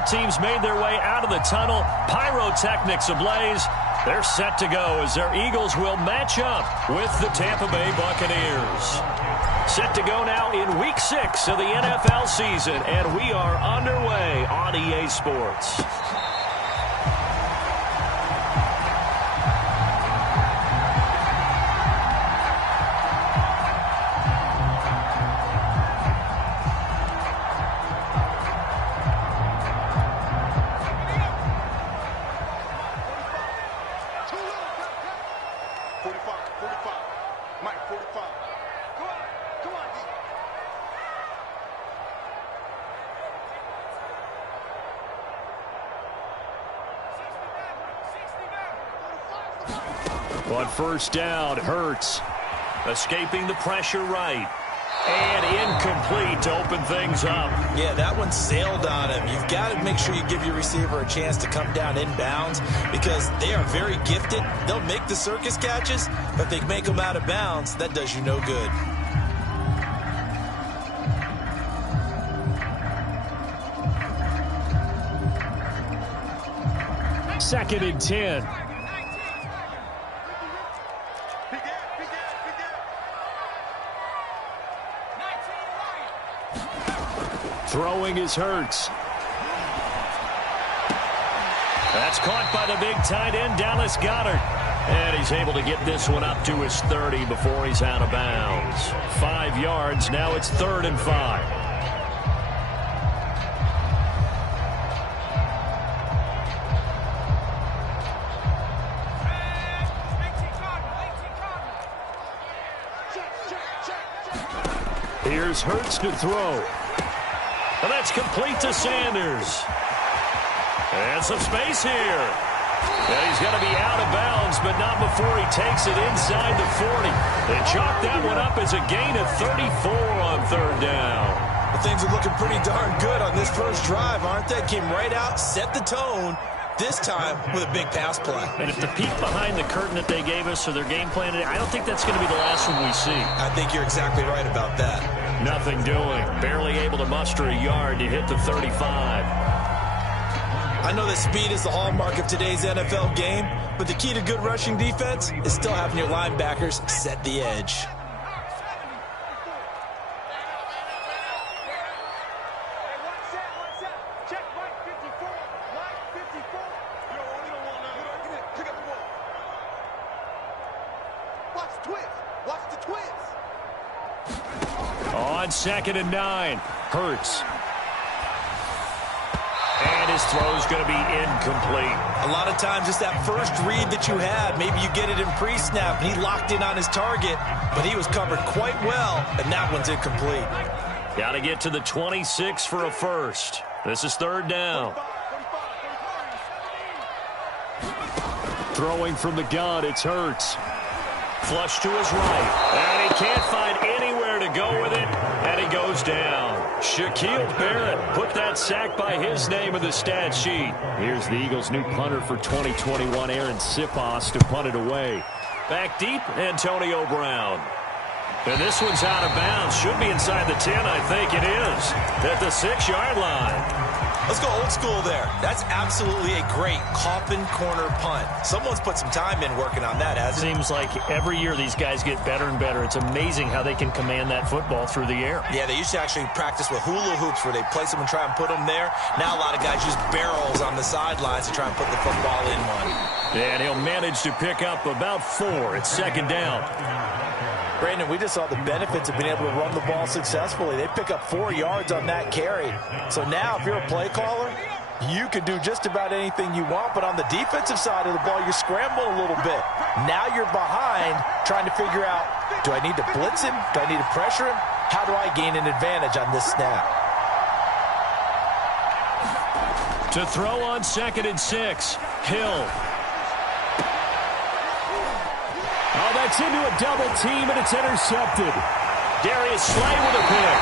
Both teams made their way out of the tunnel. Pyrotechnics ablaze. They're set to go as their Eagles will match up with the Tampa Bay Buccaneers. Set to go now in Week 6 of the NFL season, and we are underway on EA Sports. On first down, Hurts escaping the pressure right. And incomplete to open things up. Yeah, that one sailed on him. You've got to make sure you give your receiver a chance to come down inbounds because they are very gifted. They'll make the circus catches, but if they make them out of bounds, that does you no good. Second and 10. Throwing is Hurts. That's caught by the big tight end, Dallas Goedert. And he's able to get this one up to his 30 before he's out of bounds. 5 yards. Now it's 3rd and 5. Here's Hurts to throw. And that's complete to Sanders. And some space here. And he's going to be out of bounds, but not before he takes it inside the 40. They chalk that one up as a gain of 34 on 3rd down. Well, things are looking pretty darn good on this first drive, aren't they? Came right out, set the tone, this time with a big pass play. And if the peek behind the curtain that they gave us or their game plan, I don't think that's going to be the last one we see. I think you're exactly right about that. Nothing doing. Barely able to muster a yard to hit the 35. I know that speed is the hallmark of today's NFL game, but the key to good rushing defense is still having your linebackers set the edge. On 2nd and 9, Hurts. And his throw's going to be incomplete. A lot of times it's that first read that you had. Maybe you get it in pre-snap, and he locked in on his target, but he was covered quite well, and that one's incomplete. Got to get to the 26 for a first. This is 3rd down. Throwing from the gun, it's Hurts. Flush to his right, and he can't find anywhere to go with it, and he goes down. Shaquille Barrett put that sack by his name in the stat sheet. Here's the Eagles' new punter for 2021, Aaron Siposs, to punt it away. Back deep, Antonio Brown. And this one's out of bounds. Should be inside the 10, I think it is. At the 6-yard line. Let's go old school there. That's absolutely a great coffin corner punt. Someone's put some time in working on that, hasn't it? Seems like every year these guys get better and better. It's amazing how they can command that football through the air. Yeah, they used to actually practice with hula hoops where they place them and try and put them there. Now a lot of guys use barrels on the sidelines to try and put the football in one. And he'll manage to pick up about 4. It's 2nd down. Brandon, we just saw the benefits of being able to run the ball successfully. They pick up 4 yards on that carry. So now if you're a play caller, you can do just about anything you want. But on the defensive side of the ball, you scramble a little bit. Now you're behind trying to figure out, do I need to blitz him? Do I need to pressure him? How do I gain an advantage on this snap? To throw on 2nd and 6, Hill. Oh, that's into a double team, and it's intercepted. Darius Slay with a pick.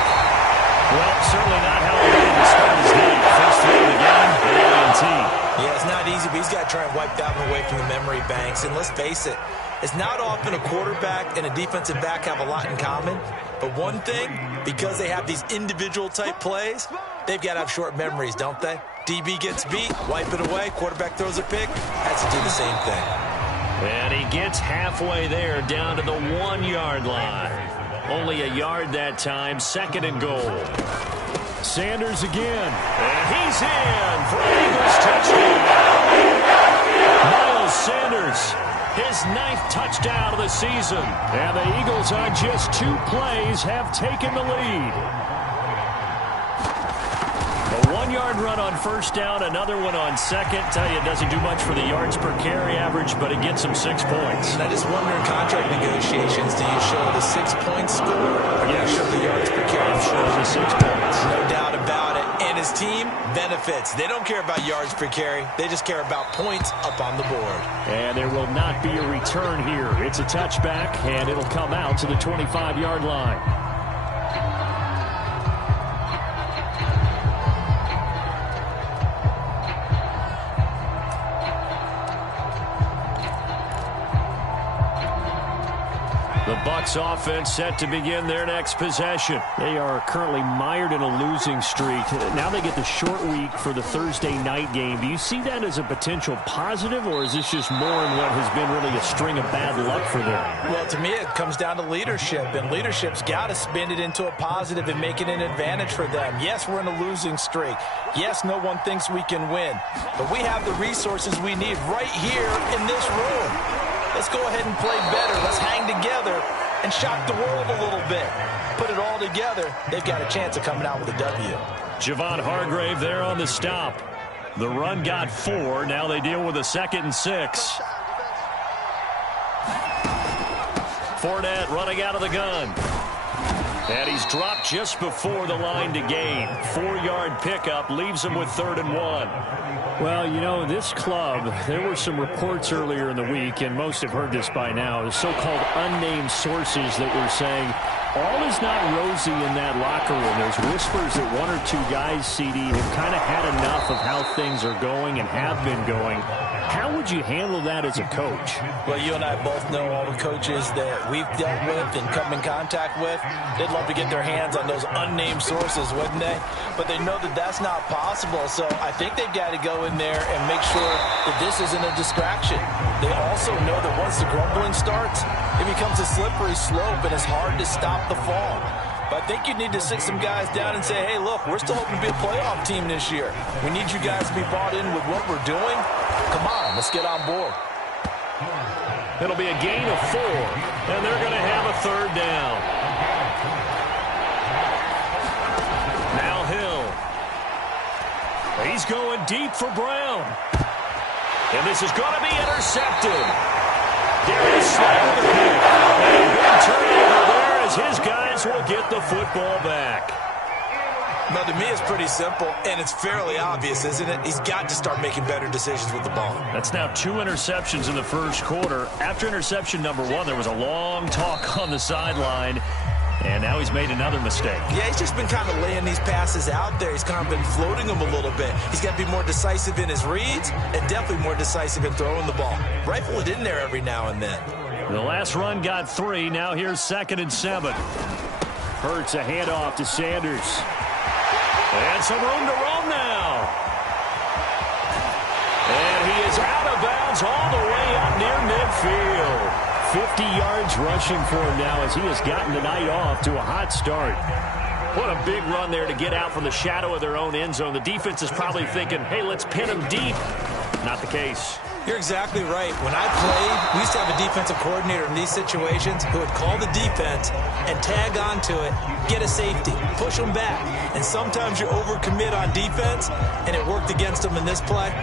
Well, certainly not how he wanted to start his day. First throw of the game, an A&T. Yeah, it's not easy, but he's got to try and wipe that one away from the memory banks. And let's face it, It's not often a quarterback and a defensive back have a lot in common. But one thing, because they have these individual type plays, they've got to have short memories, don't they? DB gets beat, wipe it away, quarterback throws a pick, has to do the same thing. And he gets halfway there, down to the 1-yard line. Only a yard that time, 2nd and goal. Sanders again, and he's in for an Eagles touchdown. Miles Sanders, his 9th touchdown of the season. And the Eagles on just 2 plays have taken the lead. A 1-yard run on 1st down, another one on 2nd. Tell you, it doesn't do much for the yards per carry average, but it gets them 6 points. And I just wonder in contract negotiations, do you show the 6-point score or do you show the yards per carry? It shows the 6 points. No doubt about it. And his team benefits. They don't care about yards per carry. They just care about points up on the board. And there will not be a return here. It's a touchback, and it'll come out to the 25-yard line. The Bucs offense set to begin their next possession. They are currently mired in a losing streak. Now they get the short week for the Thursday night game. Do you see that as a potential positive, or is this just more in what has been really a string of bad luck for them? Well, to me, it comes down to leadership, and leadership's got to spin it into a positive and make it an advantage for them. Yes, we're in a losing streak. Yes, no one thinks we can win, but we have the resources we need right here in this room. Let's go ahead and play better. Let's hang together and shock the world a little bit. Put it all together, they've got a chance of coming out with a W. Javon Hargrave there on the stop. The run got 4. Now they deal with a 2nd and 6. Fournette running out of the gun. And he's dropped just before the line to gain. 4-yard pickup leaves him with 3rd and 1. Well, you know, this club, there were some reports earlier in the week, and most have heard this by now, the so-called unnamed sources that were saying all is not rosy in that locker room. There's whispers that 1 or 2 guys, CD, have kind of had enough of how things are going and have been going. How would you handle that as a coach? Well, you and I both know all the coaches that we've dealt with and come in contact with. They'd love to get their hands on those unnamed sources, wouldn't they? But they know that that's not possible, so I think they've got to go in there and make sure that this isn't a distraction. They also know that once the grumbling starts, it becomes a slippery slope, and it's hard to stop the fall. But I think you need to sit some guys down and say, hey, look, we're still hoping to be a playoff team this year. We need you guys to be bought in with what we're doing. Come on, let's get on board. It'll be a gain of 4, and they're going to have a 3rd down. Now Hill. He's going deep for Brown. And this is going to be intercepted. Darius Slay with the pick. And a big turnover there as his guys will get the football back. Now, to me, it's pretty simple, and it's fairly obvious, isn't it? He's got to start making better decisions with the ball. That's now 2 interceptions in the first quarter. After interception number 1, there was a long talk on the sideline, and now he's made another mistake. Yeah, he's just been kind of laying these passes out there. He's kind of been floating them a little bit. He's got to be more decisive in his reads and definitely more decisive in throwing the ball. Rifle it in there every now and then. The last run got 3. Now here's 2nd and 7. Hurts a handoff to Sanders. And some room to roam now. And he is out of bounds all the way up near midfield. 50 yards rushing for him now as he has gotten the night off to a hot start. What a big run there to get out from the shadow of their own end zone. The defense is probably thinking, hey, let's pin him deep. Not the case. You're exactly right. When I played, we used to have a defensive coordinator in these situations who would call the defense and tag onto it, get a safety, push them back. And sometimes you overcommit on defense, and it worked against them in this play.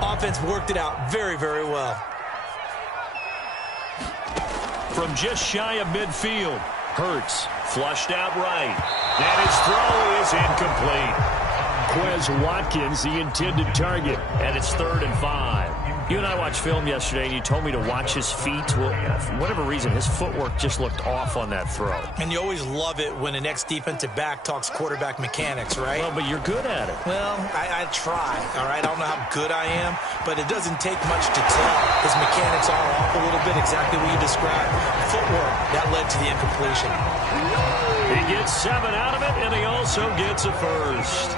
Offense worked it out very, very well. From just shy of midfield, Hurts flushed out right. And his throw is incomplete. Quez Watkins, the intended target, and it's 3rd and 5. You and I watched film yesterday, and you told me to watch his feet. Well, for whatever reason, his footwork just looked off on that throw. And you always love it when an ex-defensive back talks quarterback mechanics, right? Well, but you're good at it. Well, I try, all right? I don't know how good I am, but it doesn't take much to tell. His mechanics are off a little bit, exactly what you described. Footwork, that led to the incompletion. He gets 7 out of it, and he also gets a first.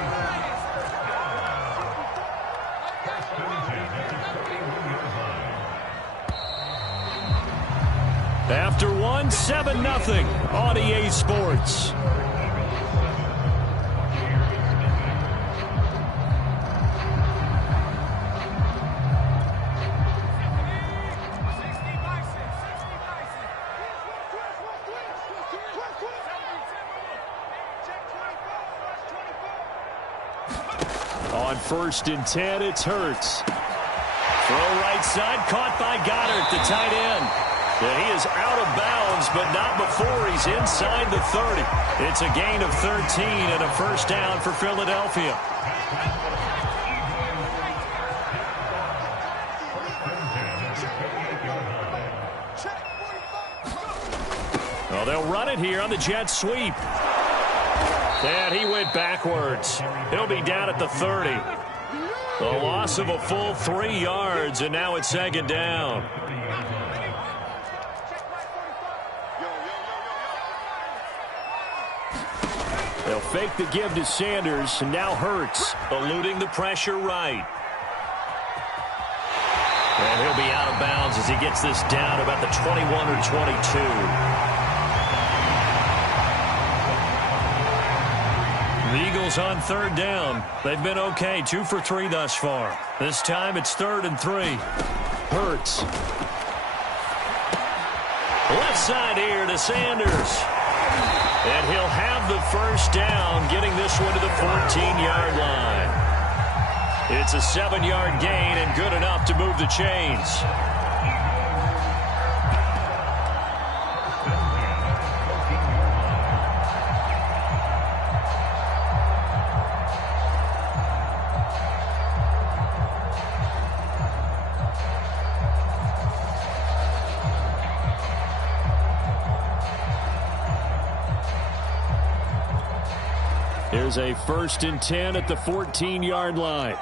After one, 7-0 on EA Sports. On 1st and 10, it's Hurts. Throw right side, caught by Goddard, the tight end. And he is out of bounds, but not before he's inside the 30. It's a gain of 13 and a first down for Philadelphia. Well, they'll run it here on the jet sweep. And he went backwards. He'll be down at the 30. A loss of a full 3 yards, and now it's 2nd down. They'll fake the give to Sanders, and now Hurts, eluding the pressure right. And he'll be out of bounds as he gets this down about the 21 or 22. The Eagles on 3rd down. They've been okay, 2 for 3 thus far. This time it's 3rd and 3. Hurts. Left side here to Sanders. And he'll have the first down, getting this one to the 14-yard line. It's a 7-yard gain and good enough to move the chains. Here's a 1st and 10 at the 14-yard line.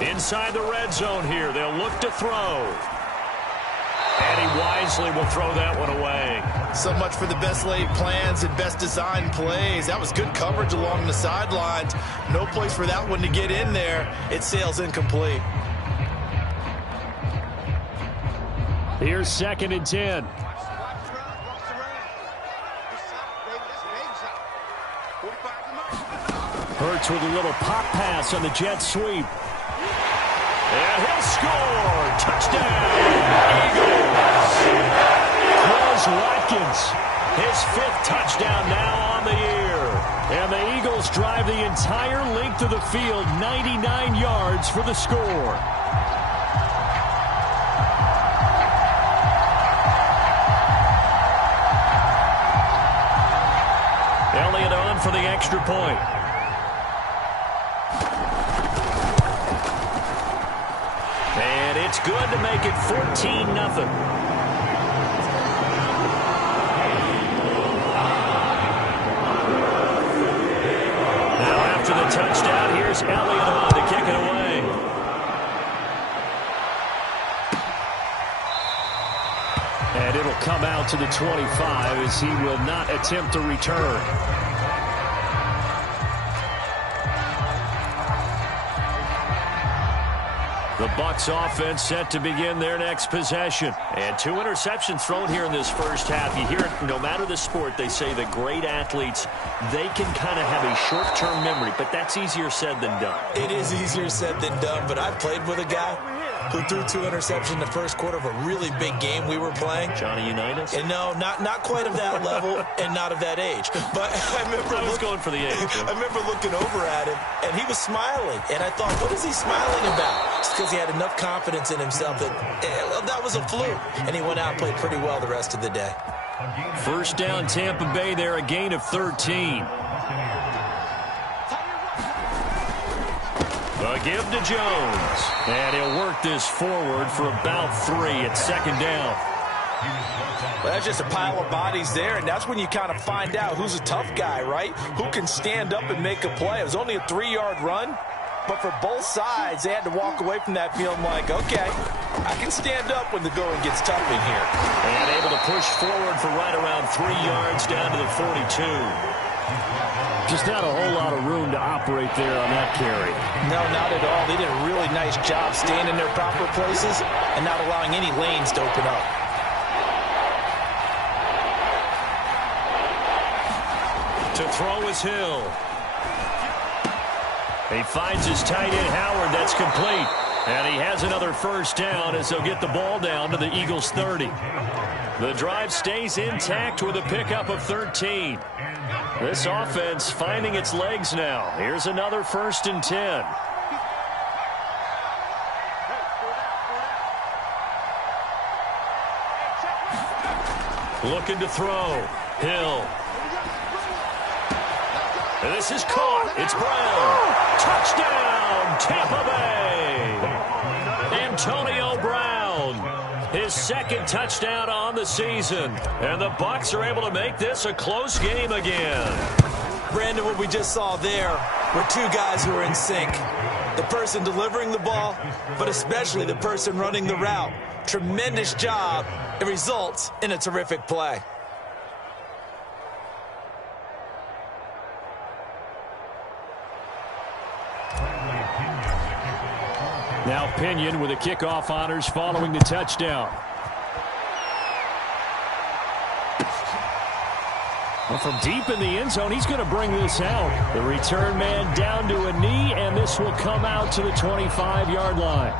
Inside the red zone here. They'll look to throw. And he wisely will throw that one away. So much for the best laid plans and best designed plays. That was good coverage along the sidelines. No place for that one to get in there. It sails incomplete. Here's 2nd and 10. Hurts with a little pop pass on the jet sweep. And he'll score. Touchdown, Eagles. Quez Watkins, his 5th touchdown now on the year. And the Eagles drive the entire length of the field, 99 yards for the score. Elliott on for the extra point. And it's good to make it 14-0. Now after the touchdown, here's Elliott on to kick it away. And it'll come out to the 25 as he will not attempt to return. The Bucs offense set to begin their next possession. And 2 interceptions thrown here in this first half. You hear it, no matter the sport, they say the great athletes, they can kind of have a short-term memory, but that's easier said than done. It is easier said than done, but I played with a guy who threw 2 interceptions in the first quarter of a really big game we were playing. Johnny Unitas? And no, not quite of that level and not of that age. But I was going for the age. I remember looking over at him, and he was smiling. And I thought, what is he smiling about? Just because he had enough confidence in himself that was a fluke. And he went out and played pretty well the rest of the day. First down, Tampa Bay there, a gain of 13. A give to Jones. And he'll work this forward for about 3 at second down. Well, that's just a pile of bodies there, and that's when you kind of find out who's a tough guy, right? Who can stand up and make a play. It was only a 3-yard run, but for both sides, they had to walk away from that feeling like, okay, I can stand up when the going gets tough in here. And able to push forward for right around 3 yards down to the 42. Just not a whole lot of room to operate there on that carry. No, not at all. They did a really nice job staying in their proper places and not allowing any lanes to open up. To throw is Hill. He finds his tight end, Howard. That's complete. And he has another first down as they'll get the ball down to the Eagles' 30. The drive stays intact with a pickup of 13. This offense finding its legs now. Here's another 1st and 10. Looking to throw. Hill. And this is caught. It's Brown. Touchdown, Tampa Bay. Antonio Brown. His 2nd touchdown on the season. And the Bucs are able to make this a close game again. Brandon, what we just saw there were 2 guys who are in sync. The person delivering the ball, but especially the person running the route. Tremendous job. It results in a terrific play. Now Pinion with the kickoff honors following the touchdown. Well, from deep in the end zone, he's going to bring this out. The return man down to a knee, and this will come out to the 25-yard line.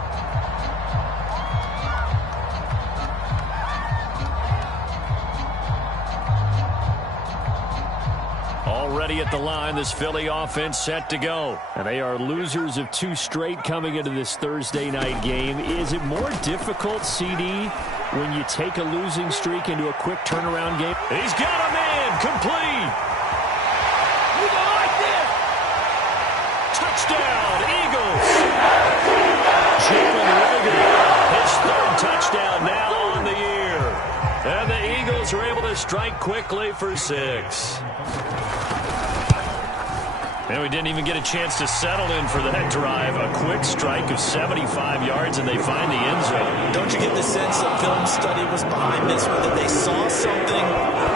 Already at the line, this Philly offense set to go. And they are losers of 2 straight coming into this Thursday night game. Is it more difficult, CD, when you take a losing streak into a quick turnaround game? He's got a man complete. We go like this. Touchdown, Eagles. Jalen Reagor, his 3rd touchdown now on the year. And the Eagles are able to strike quickly for 6. And we didn't even get a chance to settle in for that drive. A quick strike of 75 yards, and they find the end zone. Don't you get the sense that film study was behind this one, that they saw something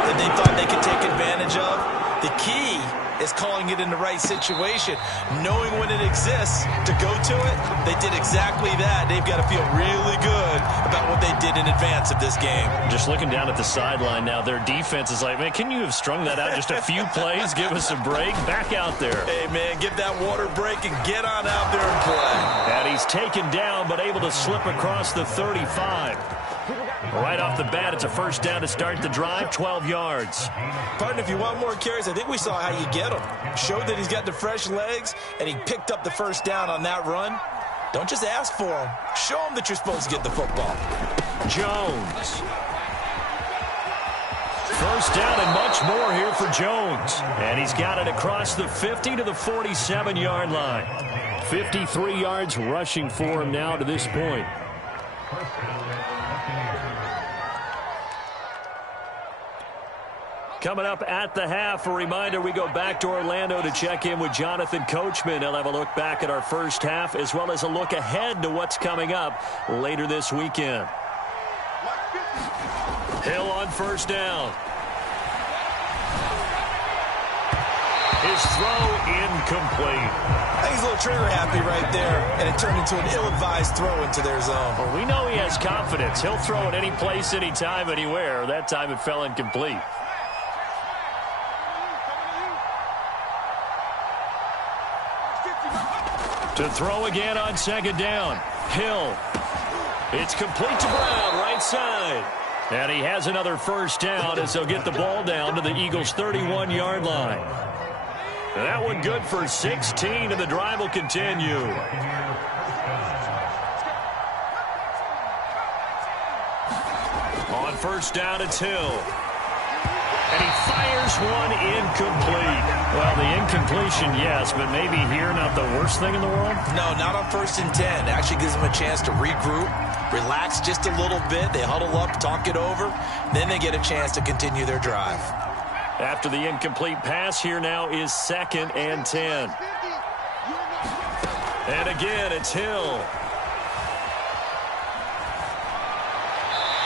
that they thought they could take advantage of? The key is calling it in the right situation, knowing when it exists to go to it. They did exactly that. They've got to feel really good about what they did in advance of this game. Just looking down at the sideline now, their defense is like, man, can you have strung that out just a few plays? Give us a break. Back out there. Hey, man, give that water break and get on out there and play. And he's taken down, but able to slip across the 35. Right off the bat, it's a first down to start the drive, 12 yards. Pardon, if you want more carries, I think we saw how you get them. Showed that he's got the fresh legs, and he picked up the first down on that run. Don't just ask for him. Show him that you're supposed to get the football. Jones. First down and much more here for Jones. And he's got it across the 50 to the 47-yard line. 53 yards rushing for him now to this point. Coming up at the half, a reminder, we go back to Orlando to check in with Jonathan Coachman. He'll have a look back at our first half as well as a look ahead to what's coming up later this weekend. Hill on first down. His throw incomplete. I think he's a little trigger happy right there, and it turned into an ill-advised throw into their zone. Well, we know he has confidence. He'll throw it any place, anytime, anywhere. That time it fell incomplete. To throw again on second down. Hill. It's complete to Brown, right side. And he has another first down as they'll get the ball down to the Eagles' 31-yard line. That one good for 16, and the drive will continue. On first down, it's Hill. And he fires one incomplete. Well, the incompletion, yes, but maybe here not the worst thing in the world? No, not on 1st and 10. Actually gives them a chance to regroup, relax just a little bit. They huddle up, talk it over. Then they get a chance to continue their drive. After the incomplete pass, here now is 2nd and 10. And again, it's Hill.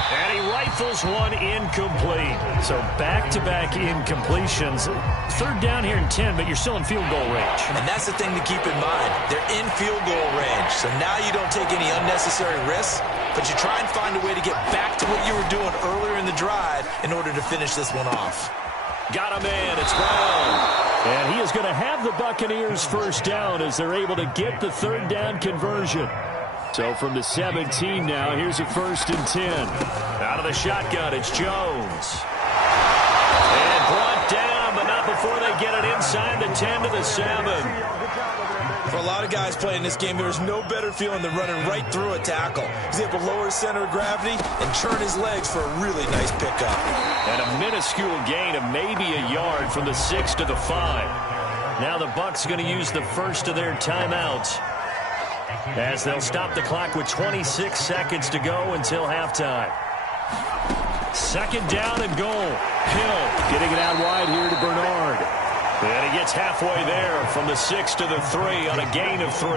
And he rifles one incomplete. So back-to-back incompletions. 3rd down here and 10, but you're still in field goal range. And that's the thing to keep in mind. They're in field goal range. So now you don't take any unnecessary risks, but you try and find a way to get back to what you were doing earlier in the drive in order to finish this one off. Got a man. It's Brown. And he is going to have the Buccaneers 1st down as they're able to get the 3rd down conversion. So from the 17 now, here's a 1st and 10. Out of the shotgun, it's Jones. And brought down, but not before they get it inside the 10 to the 7. For a lot of guys playing this game, there's no better feeling than running right through a tackle. He's able to lower his center of gravity and turn his legs for a really nice pickup. And a minuscule gain of maybe a yard from the 6 to the 5. Now the Bucs going to use the first of their timeouts, as they'll stop the clock with 26 seconds to go until halftime. 2nd down and goal. Hill getting it out wide here to Bernard. And he gets halfway there from the 6 to the 3 on a gain of 3.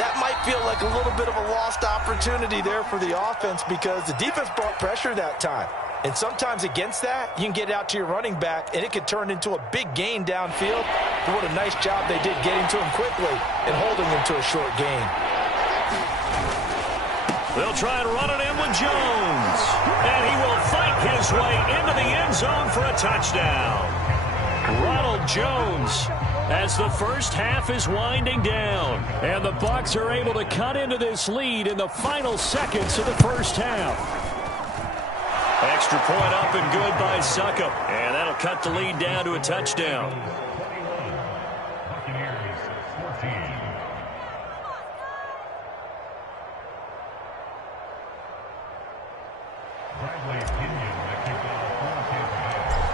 That might feel like a little bit of a lost opportunity there for the offense because the defense brought pressure that time. And sometimes against that, you can get out to your running back, and it could turn into a big gain downfield. But what a nice job they did getting to him quickly and holding him to a short gain. They'll try and run it in with Jones. And he will fight his way into the end zone for a touchdown. Ronald Jones, as the first half is winding down. And the Bucs are able to cut into this lead in the final seconds of the first half. Extra point up and good by Succop. And that'll cut the lead down to a touchdown.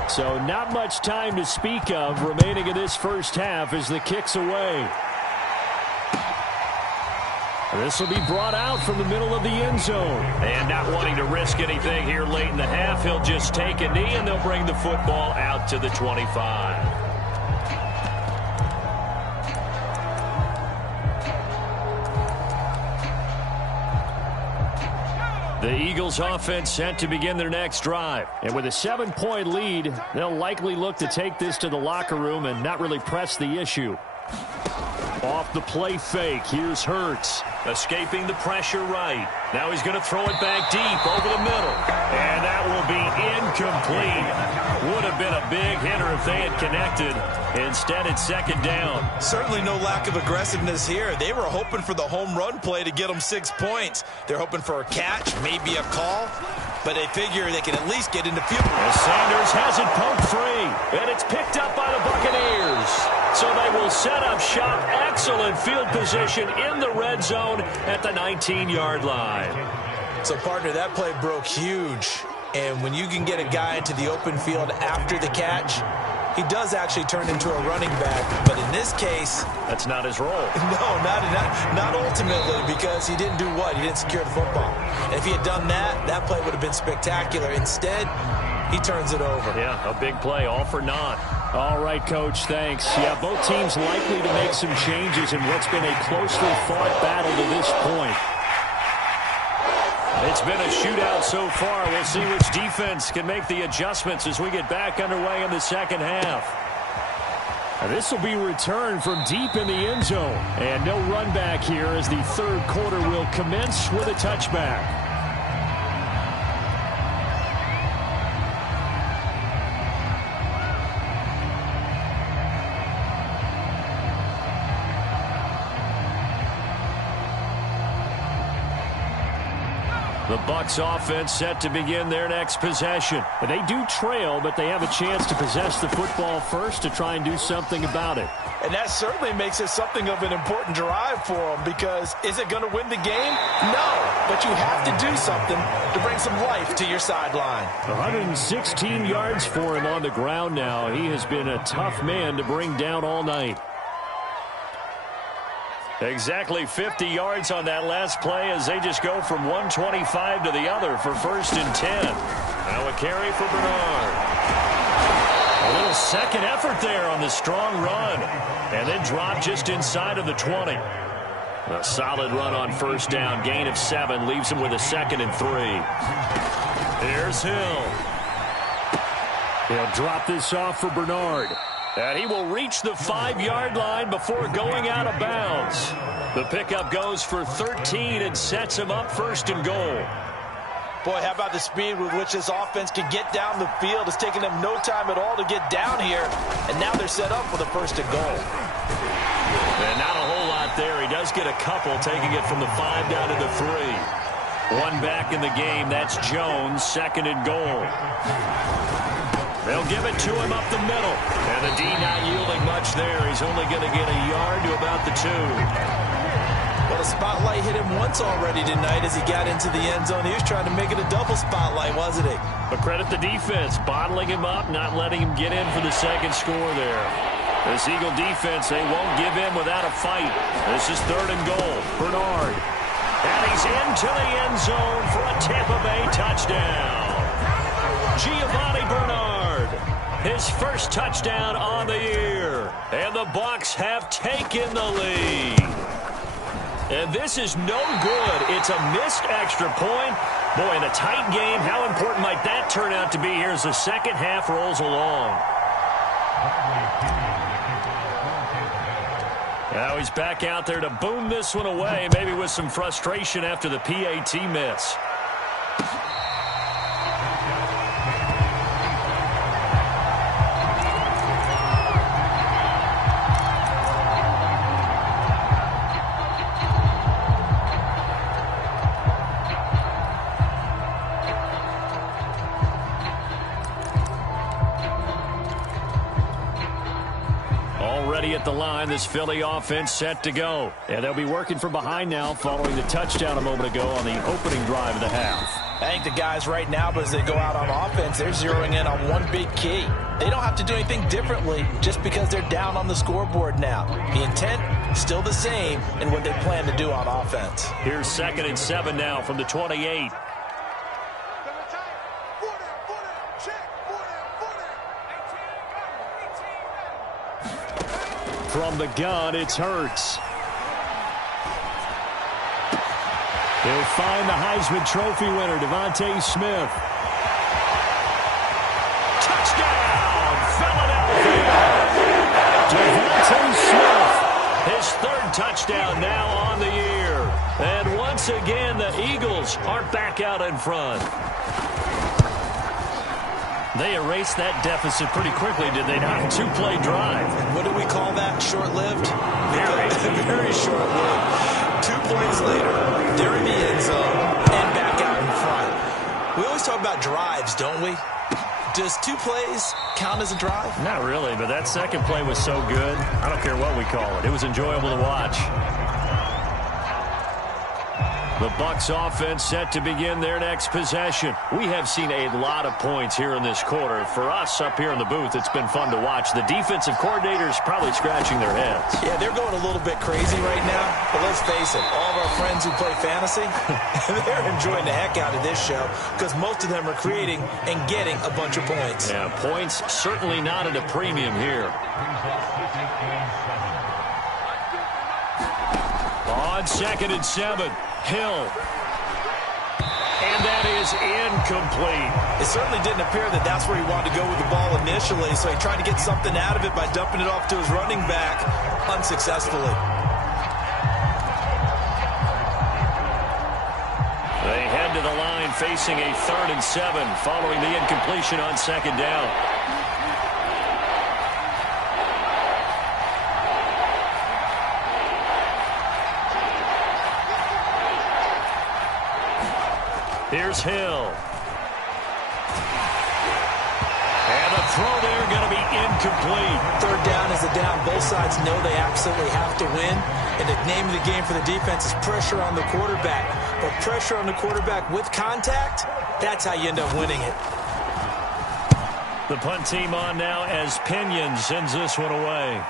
So not much time to speak of remaining in this first half as the kick's away. This will be brought out from the middle of the end zone. And not wanting to risk anything here late in the half, he'll just take a knee and they'll bring the football out to the 25. The Eagles offense set to begin their next drive. And with a 7-point lead, they'll likely look to take this to the locker room and not really press the issue. Off the play fake, here's Hurts. Escaping the pressure right. Now he's going to throw it back deep over the middle. And that will be incomplete. Would have been a big hitter if they had connected. Instead, it's 2nd down. Certainly no lack of aggressiveness here. They were hoping for the home run play to get them 6 points. They're hoping for a catch, maybe a call. But they figure they can at least get into field. As Sanders has it poked free. And it's picked up by the Buccaneers. So they will set up shop. Excellent field position in the red zone at the 19-yard line. So, partner, that play broke huge. And when you can get a guy into the open field after the catch, he does actually turn into a running back. But in this case, that's not his role. No, not ultimately, because he didn't do what? He didn't secure the football. And if he had done that, that play would have been spectacular. Instead, he turns it over. Yeah, a big play, all for naught. All right, Coach, thanks. Yeah, both teams likely to make some changes in what's been a closely fought battle to this point. It's been a shootout so far. We'll see which defense can make the adjustments as we get back underway in the second half. This will be returned from deep in the end zone. And no run back here as the third quarter will commence with a touchback. The Bucs offense set to begin their next possession. They do trail, but they have a chance to possess the football first to try and do something about it. And that certainly makes it something of an important drive for them, because is it going to win the game? No, but you have to do something to bring some life to your sideline. 116 yards for him on the ground now. He has been a tough man to bring down all night. Exactly 50 yards on that last play as they just go from 125 to the other for 1st and 10. Now a carry for Bernard. A little second effort there on the strong run. And then drop just inside of the 20. A solid run on 1st down. Gain of 7 leaves him with a 2nd and 3. Here's Hill. He'll drop this off for Bernard. And he will reach the 5-yard line before going out of bounds. The pickup goes for 13 and sets him up 1st and goal. Boy, how about the speed with which this offense can get down the field? It's taken them no time at all to get down here. And now they're set up for the 1st and goal. And not a whole lot there. He does get a couple, taking it from the 5 down to the 3. One back in the game. That's Jones, 2nd and goal. They'll give it to him up the middle. And the D not yielding much there. He's only going to get a yard to about the 2. Well, the spotlight hit him once already tonight as he got into the end zone. He was trying to make it a double spotlight, wasn't he? But credit the defense, bottling him up, not letting him get in for the 2nd score there. This Eagle defense, they won't give in without a fight. This is 3rd and goal. Bernard. And he's into the end zone for a Tampa Bay touchdown. Giovanni Bernard. His first touchdown on the year. And the Bucs have taken the lead. And this is no good. It's a missed extra point. Boy, in a tight game, how important might that turn out to be here as the second half rolls along? Now he's back out there to boom this one away, maybe with some frustration after the PAT miss. At the line, this Philly offense set to go. And they'll be working from behind now following the touchdown a moment ago on the opening drive of the half. I think the guys right now, as they go out on offense, they're zeroing in on one big key. They don't have to do anything differently just because they're down on the scoreboard now. The intent still the same in what they plan to do on offense. Here's 2nd and 7 now from the 28. From the gun, it's Hurts. He'll find the Heisman Trophy winner, Devontae Smith. Touchdown, Philadelphia! Devontae Smith. His 3rd touchdown now on the year. And once again, the Eagles are back out in front. They erased that deficit pretty quickly, did they not? 2-play drive. What do we call that? Short-lived? Very short-lived. 2 plays later, they're in the end zone and back out in front. We always talk about drives, don't we? Does 2 plays count as a drive? Not really, but that second play was so good. I don't care what we call it. It was enjoyable to watch. The Bucs offense set to begin their next possession. We have seen a lot of points here in this quarter. For us up here in the booth, it's been fun to watch. The defensive coordinators probably scratching their heads. Yeah, they're going a little bit crazy right now. But let's face it, all of our friends who play fantasy, they're enjoying the heck out of this show because most of them are creating and getting a bunch of points. Yeah, points certainly not at a premium here. On 2nd and 7. Hill. And that is incomplete. It certainly didn't appear that that's where he wanted to go with the ball initially, so he tried to get something out of it by dumping it off to his running back unsuccessfully. They head to the line facing a 3rd and 7 following the incompletion on 2nd down. Here's Hill. And the throw there going to be incomplete. Third down is a down. Both sides know they absolutely have to win. And the name of the game for the defense is pressure on the quarterback. But pressure on the quarterback with contact, that's how you end up winning it. The punt team on now as Pinion sends this one away.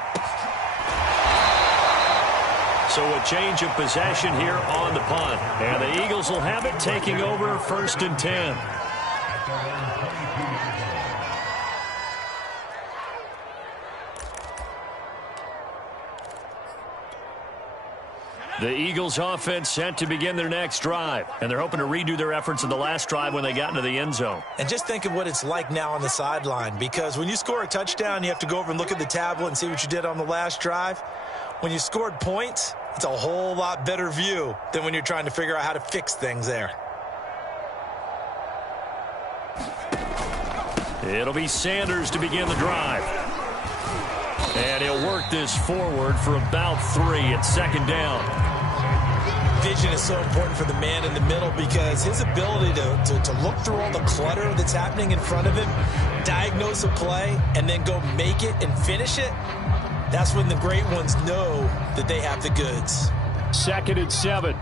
So a change of possession here on the punt. And the Eagles will have it, taking over 1st and 10. The Eagles offense set to begin their next drive. And they're hoping to redo their efforts in the last drive when they got into the end zone. And just think of what it's like now on the sideline. Because when you score a touchdown, you have to go over and look at the tablet and see what you did on the last drive. When you scored points, it's a whole lot better view than when you're trying to figure out how to fix things there. It'll be Sanders to begin the drive. And he'll work this forward for about 3 at 2nd down. Vision is so important for the man in the middle because his ability to look through all the clutter that's happening in front of him, diagnose a play, and then go make it and finish it, that's when the great ones know that they have the goods. 2nd and 7.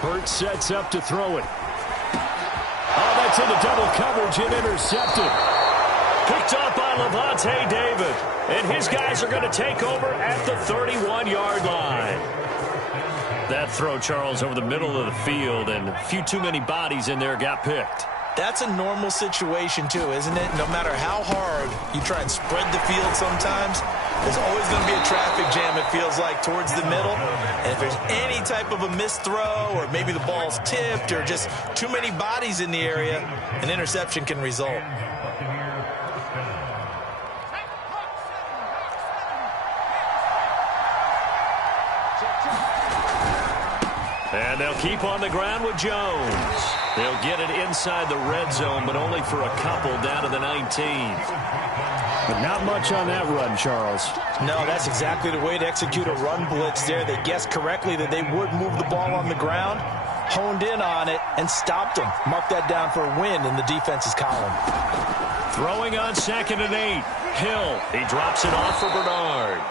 Hurts sets up to throw it. Oh, that's into double coverage and intercepted. Picked up by Levante David. And his guys are going to take over at the 31-yard line. That throw, Charles, over the middle of the field, and a few too many bodies in there got picked. That's a normal situation, too, isn't it? No matter how hard you try and spread the field sometimes, there's always going to be a traffic jam, it feels like, towards the middle. And if there's any type of a missed throw or maybe the ball's tipped or just too many bodies in the area, an interception can result. And they'll keep on the ground with Jones. They'll get it inside the red zone, but only for a couple down to the 19. But not much on that run, Charles. No, that's exactly the way to execute a run blitz there. They guessed correctly that they would move the ball on the ground, honed in on it, and stopped them. Mark that down for a win in the defense's column. Throwing on 2nd and 8. Hill, he drops it off for Bernard.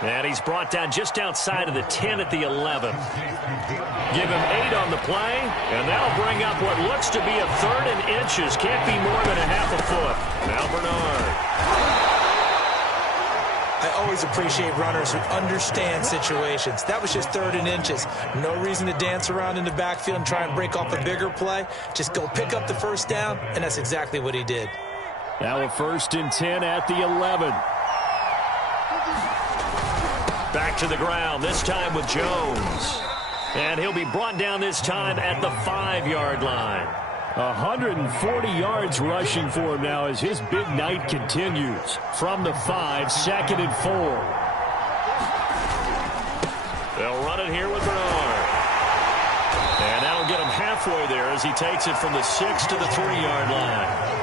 And he's brought down just outside of the 10 at the 11. Give him 8 on the play, and that'll bring up what looks to be a 3rd and inches. Can't be more than a half a foot. Now Bernard. I always appreciate runners who understand situations. That was just 3rd and inches. No reason to dance around in the backfield and try and break off a bigger play. Just go pick up the 1st down, and that's exactly what he did. Now a 1st and 10 at the 11. Back to the ground, this time with Jones. And he'll be brought down this time at the 5-yard line. 140 yards rushing for him now as his big night continues. From the 5, 2nd and 4. They'll run it here with Bernard. And that'll get him halfway there as he takes it from the 6 to the 3-yard line.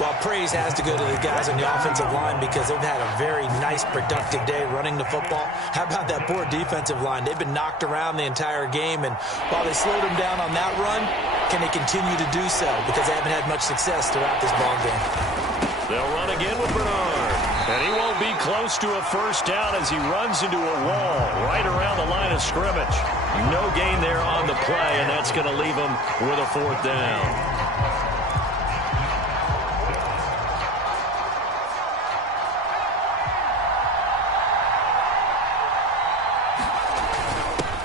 Well, praise has to go to the guys on the offensive line because they've had a very nice, productive day running the football. How about that poor defensive line? They've been knocked around the entire game, and while they slowed them down on that run, can they continue to do so? Because they haven't had much success throughout this ball game. They'll run again with Bernard. And he won't be close to a 1st down as he runs into a wall right around the line of scrimmage. No gain there on the play, and that's going to leave him with a 4th down.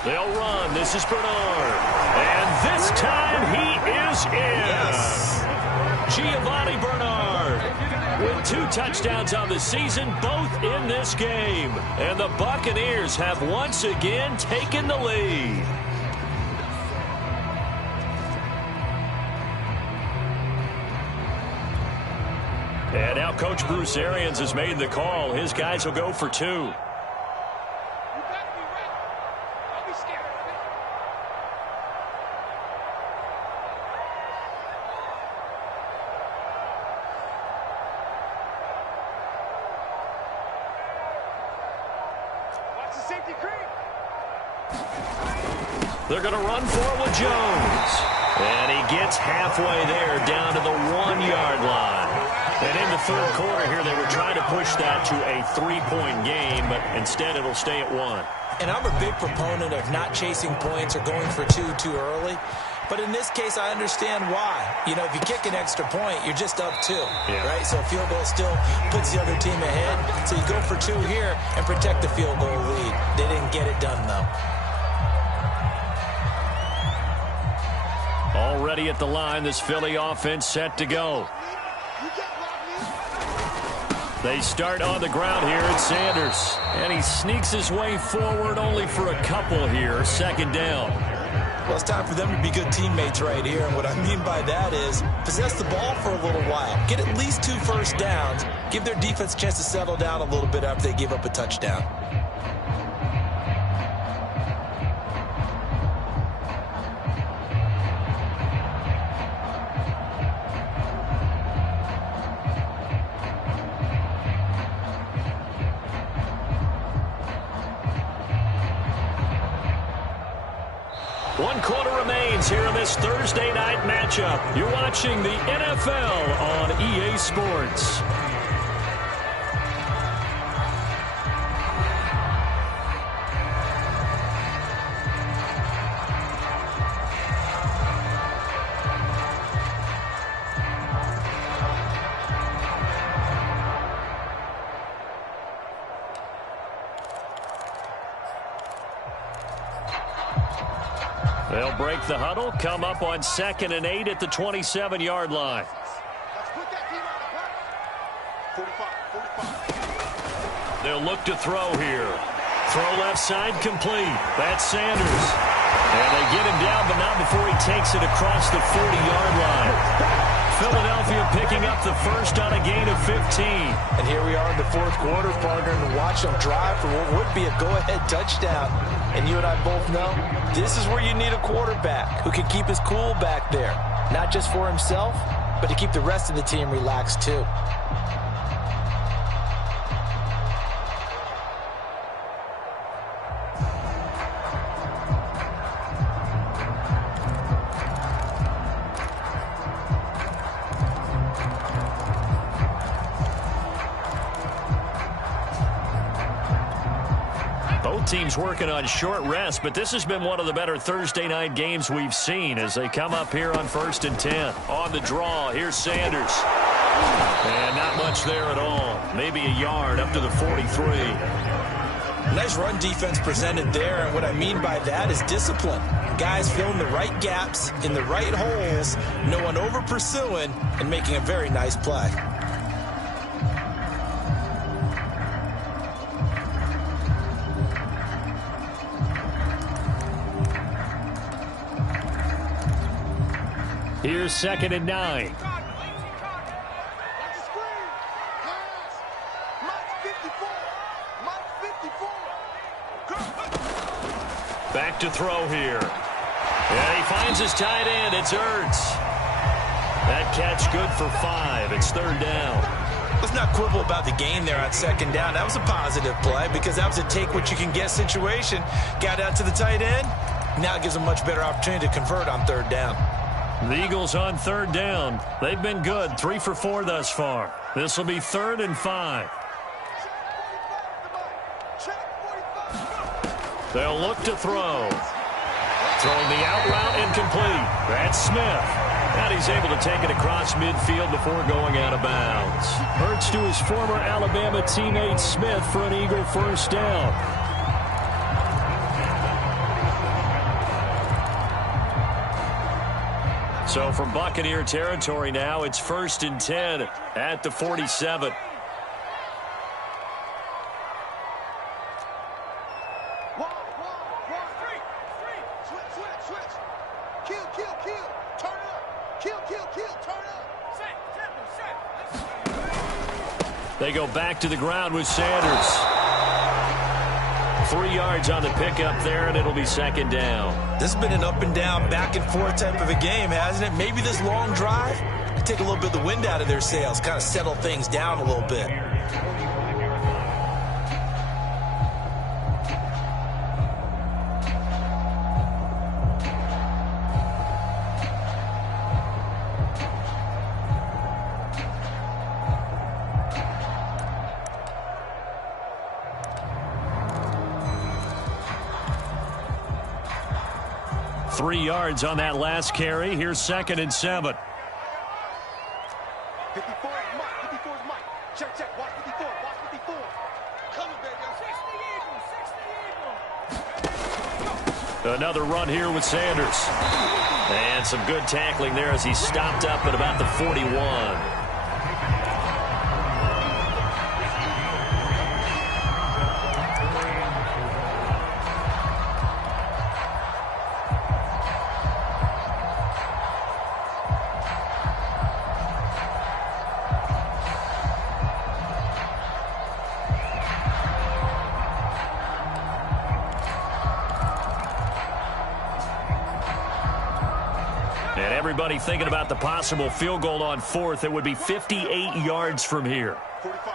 They'll run. This is Bernard. And this time he is in. Yes. Giovanni Bernard with 2 touchdowns on the season, both in this game. And the Buccaneers have once again taken the lead. And now Coach Bruce Arians has made the call. His guys will go for 2. Safety creep. They're going to run for it with Jones. And he gets halfway there down to the 1-yard line. And in the third quarter here, they were trying to push that to a 3-point game, but instead it'll stay at 1. And I'm a big proponent of not chasing points or going for two too early. But in this case, I understand why. You know, if you kick an extra point, you're just up 2, right? So a field goal still puts the other team ahead. So you go for 2 here and protect the field goal lead. They didn't get it done, though. Already at the line, this Philly offense set to go. They start on the ground here at Sanders. And he sneaks his way forward only for a couple here. Second down. Well, it's time for them to be good teammates right here. And what I mean by that is possess the ball for a little while. Get at least 2 first downs. Give their defense a chance to settle down a little bit after they give up a touchdown. One quarter remains here in this Thursday night matchup. You're watching the NFL on EA Sports. They'll break the huddle, come up on 2nd and 8 at the 27-yard line. They'll look to throw here. Throw left side complete. That's Sanders. And they get him down, but not before he takes it across the 40-yard line. Philadelphia picking up the first on a gain of 15. And here we are in the fourth quarter, partner, and watch them drive for what would be a go-ahead touchdown. And you and I both know this is where you need a quarterback who can keep his cool back there. Not just for himself, but to keep the rest of the team relaxed too. Teams working on short rest, but this has been one of the better Thursday night games we've seen as they come up here on 1st and 10. On the draw, here's Sanders. And not much there at all. Maybe a yard up to the 43. Nice run defense presented there, and what I mean by that is discipline. Guys filling the right gaps in the right holes, no one over pursuing, and making a very nice play. Here's 2nd and 9. Back to throw here. And he finds his tight end. It's Ertz. That catch good for 5. It's 3rd down. Let's not quibble about the gain there on 2nd down. That was a positive play because that was a take-what-you-can-get situation. Got out to the tight end. Now it gives a much better opportunity to convert on 3rd down. The Eagles on 3rd down. They've been good, 3 for 4 thus far. This will be 3rd and 5. They'll look to throw. Throwing the out route incomplete. That's Smith. And he's able to take it across midfield before going out of bounds. Ertz to his former Alabama teammate Smith for an Eagle first down. So from Buccaneer territory now, it's 1st and 10 at the 47. They go back to the ground with Sanders. 3 yards on the pickup there, and it'll be 2nd down. This has been an up and down, back and forth type of a game, hasn't it? Maybe this long drive could take a little bit of the wind out of their sails, kind of settle things down a little bit. 3 yards on that last carry. Here's 2nd and 7. 54 is Mike. 54 is Mike. Check, check. Watch 54. Watch 54. Coming, baby. 60 Eagles. Another run here with Sanders. And some good tackling there as he stopped up at about the 41. And everybody thinking about the possible field goal on 4th. It would be 58 yards from here. 45.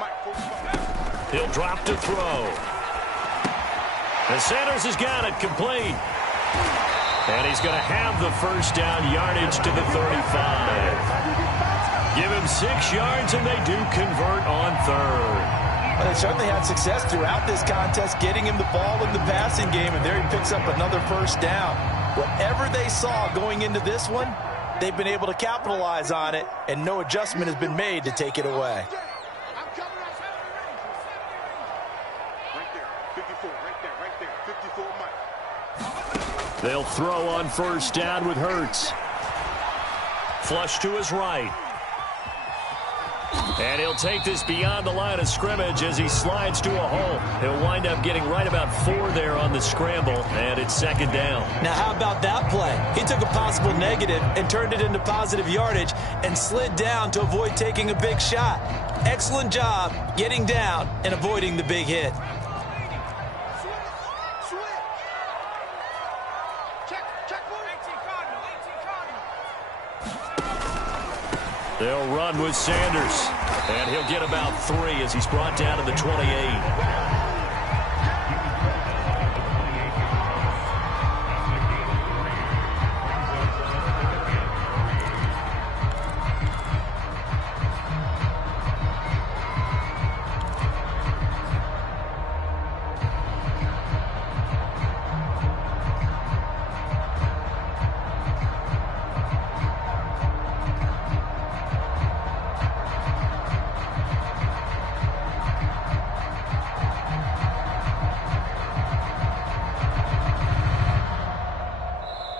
Mike, 45. He'll drop to throw. And Sanders has got it complete. And he's going to have the first down yardage to the 35. Give him 6 yards, and they do convert on 3rd. Well, they certainly had success throughout this contest getting him the ball in the passing game, and there he picks up another first down. Whatever they saw going into this one, they've been able to capitalize on it, and no adjustment has been made to take it away. Right there. 54. Right there. 54, Mike. They'll throw on first down with Hurts. Flush to his right. And he'll take this beyond the line of scrimmage as he slides to a hole. He'll wind up getting right about 4 there on the scramble, and it's 2nd down. Now, how about that play? He took a possible negative and turned it into positive yardage and slid down to avoid taking a big shot. Excellent job getting down and avoiding the big hit. They'll run with Sanders, and he'll get about 3 as he's brought down to the 28.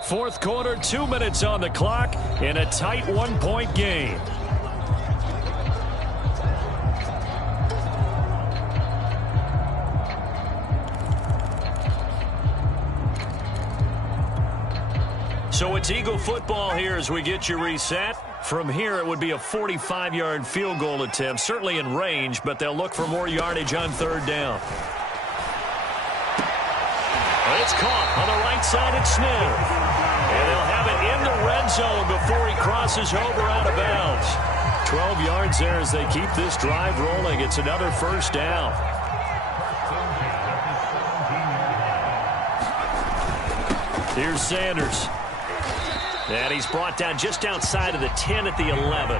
Fourth quarter, 2 minutes on the clock in a tight 1-point game. So it's Eagle football here as we get you reset. From here, it would be a 45-yard field goal attempt, certainly in range, but they'll look for more yardage on 3rd down. It's caught on the right side at Smith. And they'll have it in the red zone before he crosses over out of bounds. 12 yards there as they keep this drive rolling. It's another first down. Here's Sanders. And he's brought down just outside of the 10 at the 11.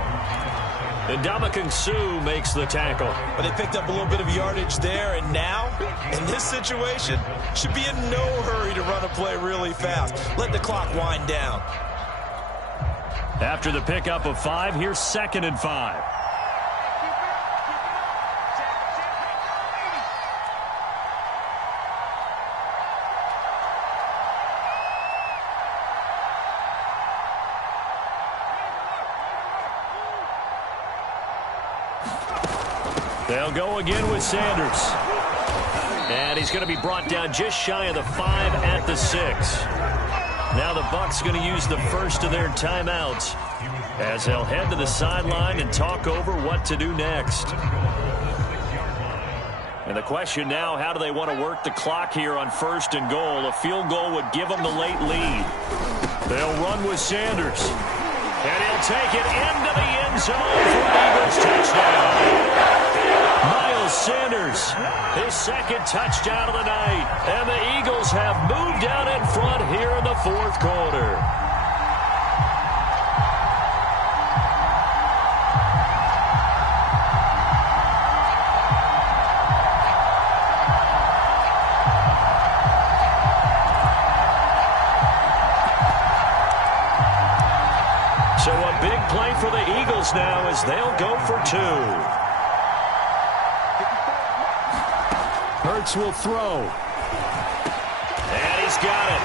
And Ndamukong Suh makes the tackle. But they picked up a little bit of yardage there, and now, in this situation, should be in no hurry to run a play really fast. Let the clock wind down. After the pickup of 5, here's 2nd and 5. They'll go again with Sanders. And he's going to be brought down just shy of the 5 at the 6. Now the Bucs going to use the first of their timeouts as they'll head to the sideline and talk over what to do next. And the question now, how do they want to work the clock here on 1st and goal? A field goal would give them the late lead. They'll run with Sanders. And he'll take it into the end zone for an Eagles touchdown. Miles Sanders, his 2nd touchdown of the night. And the Eagles have moved out in front here in the 4th quarter. So a big play for the Eagles now as they'll go for 2. Hurts will throw. And he's got it.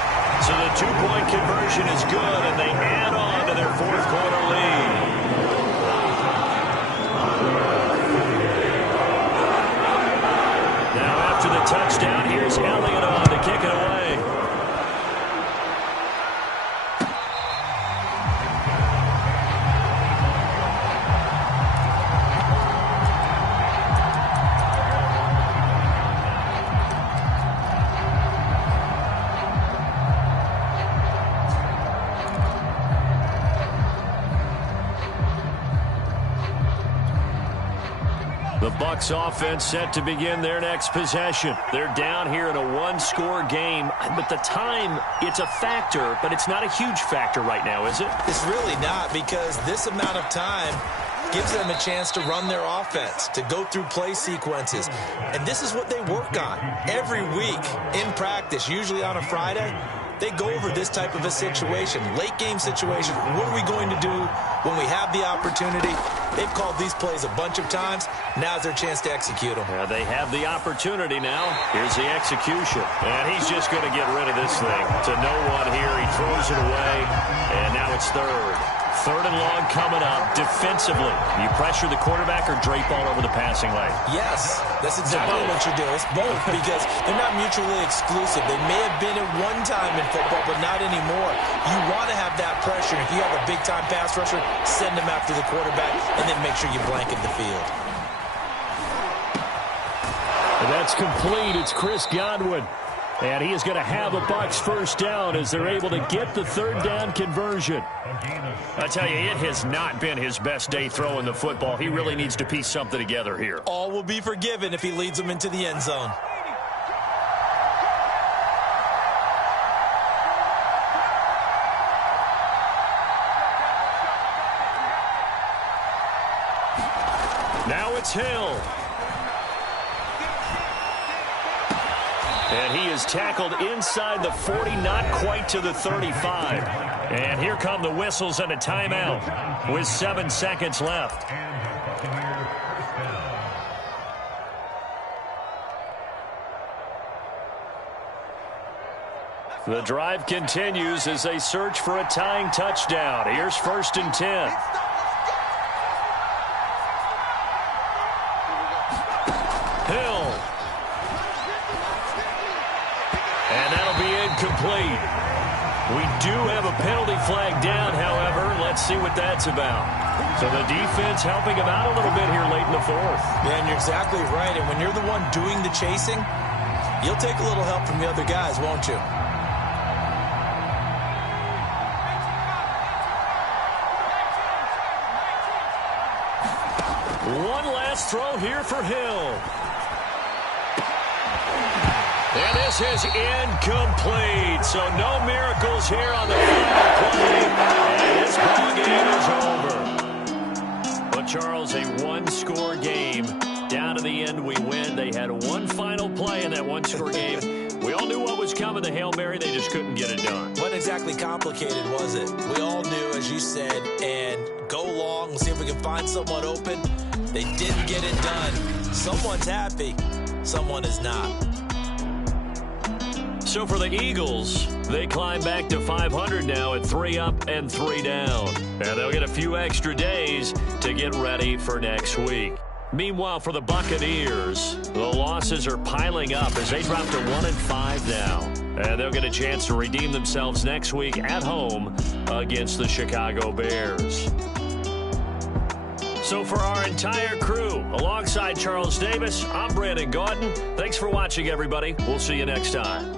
So the 2-point conversion is good, and they add on to their fourth-quarter lead. Now after the touchdown, here's Elliott on to kick it away. The Bucs offense set to begin their next possession. They're down here in a one-score game. But the time, it's a factor, but it's not a huge factor right now, is it? It's really not, because this amount of time gives them a chance to run their offense, to go through play sequences. And this is what they work on every week in practice, usually on a Friday. They go over this type of a situation, late game situation. What are we going to do when we have the opportunity? They've called these plays a bunch of times. Now's their chance to execute them. Yeah, they have the opportunity now. Here's the execution. And he's just going to get rid of this thing. To no one here. He throws it away. And now it's third. Third and long coming up defensively. You pressure the quarterback or drape all over the passing lane? Yes, that's exactly what you do. It's both, because they're not mutually exclusive. They may have been at one time in football, but not anymore. You want to have that pressure. If you have a big-time pass rusher, send them after the quarterback, and then make sure you blanket the field. And that's complete. It's Chris Godwin. And he is going to have the Bucs first down as they're able to get the third down conversion. I tell you, it has not been his best day throwing the football. He really needs to piece something together here. All will be forgiven if he leads them into the end zone. Now it's Hill. And he is tackled inside the 40, not quite to the 35. And here come the whistles and a timeout with 7 seconds left. The drive continues as they search for a tying touchdown. Here's 1st and 10. Complete. We do have a penalty flag down, however. Let's see what that's about. So the defense helping him out a little bit here late in the fourth. Yeah, and you're exactly right. And when you're the one doing the chasing, you'll take a little help from the other guys, won't you? One last throw here for Hill. And this is incomplete. So no miracles here on the final play. And this ball game is over. But Charles, a one-score game. Down to the end, we win. They had one final play in that one-score game. We all knew what was coming, the Hail Mary. They just couldn't get it done. Wasn't exactly complicated, was it? We all knew, as you said, and go long, see if we can find someone open. They didn't get it done. Someone's happy. Someone is not. So for the Eagles, they climb back to 500 now at 3 up and 3 down. And they'll get a few extra days to get ready for next week. Meanwhile, for the Buccaneers, the losses are piling up as they drop to 1-5 now. And they'll get a chance to redeem themselves next week at home against the Chicago Bears. So for our entire crew, alongside Charles Davis, I'm Brandon Gaudin. Thanks for watching, everybody. We'll see you next time.